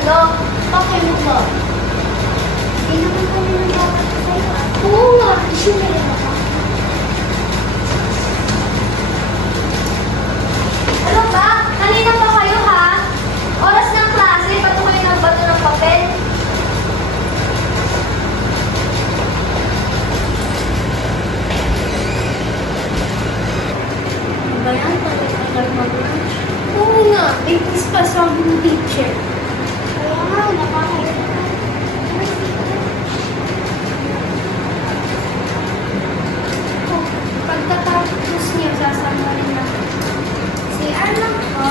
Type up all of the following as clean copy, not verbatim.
No, bakit mo ba? Hindi naman kami nagkakata sa'yo. Oo nga, issue na rin ako. Ano ba? Kanina pa kayo ha? Oras ng klase, bato kayo ng bato ng papel. Ano ba yan? Tagal mag-lunch? Oo nga, may quiz pa sabi ng teacher. Kaya nga, nakakaya. Pagkatapos niya, sasama rin na. Si Arlang po.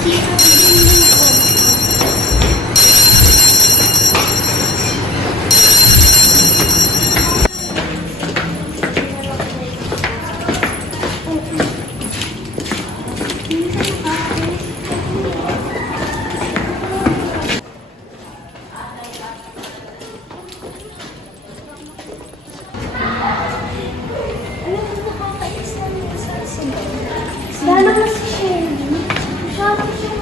Si Arlang po. Lalo na si Shelly. Masyadong siya.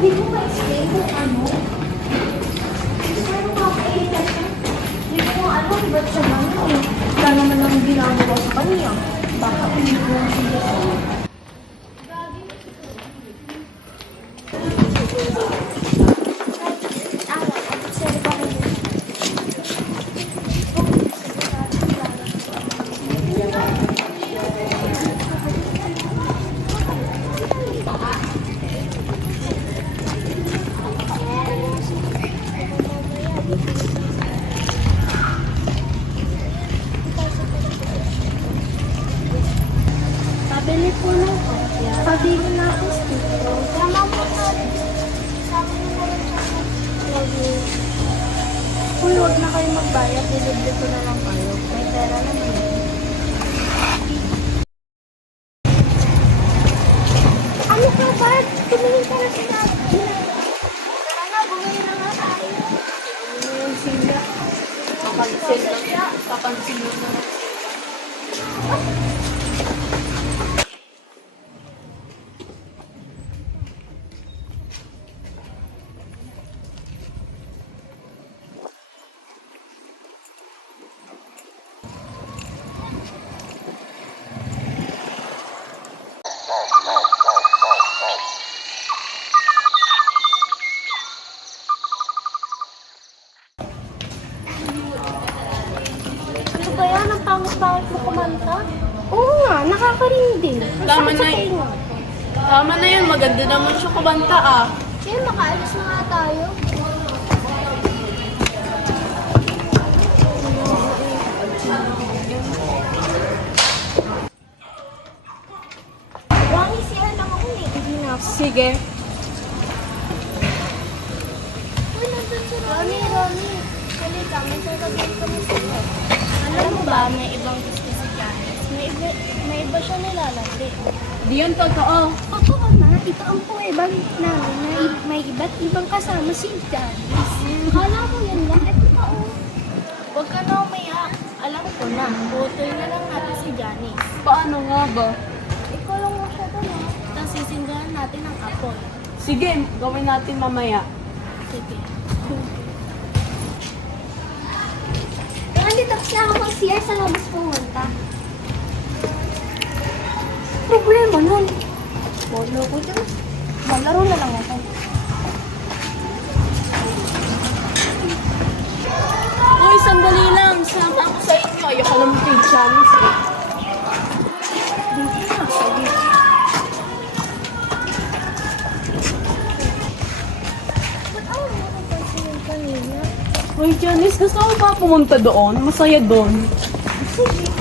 Hindi ko ma-explain kung ano. Pero makakairita siya. Hindi ko alam ba't siya gano'n eh. Wala naman ang ginagawa sa kanya. Baka hindi ko lang siya. Pabili po ng kopya. Pabili na ako dito. Tama po natin. Sabi mo na rin ako. Kung huwag na kayo magbayad, dilibre ko na lang kayo. May pera naman. Ano ka ba? Tumingin ka na sinabi. Tara na, bumili na nga tayo. Ano yung sila? Papansin lang naman. Ano ba yan? Ang pangit-pangit mo kumanta? Oo nga, nakaka-ring din. Tama na yun. Tama na yun. Maganda naman siya kumanta ah. Sige, makaalis na nga tayo. Wangi siya lang ako eh. Hindi na ako. Sige. Uy, nandun si Ronnie. Ronnie, halika, may sasabihin ko na sa'yo. Alam mo ba, may ibang gusto si Janice. May iba siya nilalandi. Di yun totoo. Totoo na, ito ang pruweba namin na may iba't ibang kasama si Janice. Kala mo yun lang, ito pa oh. Huwag ka na umiyak. Alam ko na, putoy na lang natin si Janice. Paano nga ba? Ikulong mo siya doon ah. Tapos sisindahan natin ang apoy. Sige, gawin natin mamaya. Sige. Hindi tapos na ako mag-CR sa labas pumunta. Problema nun. Bolo ko dyan. Maglaro na lang ako. Uy, sandali lang. Sama ako sa inyo. Ayoko naman kay Janice eh. Dito na. Sige. Ba't ako nakapansin yung kanina? Uy, Janice, gusto mo ba pumunta doon? Masaya doon. Sige.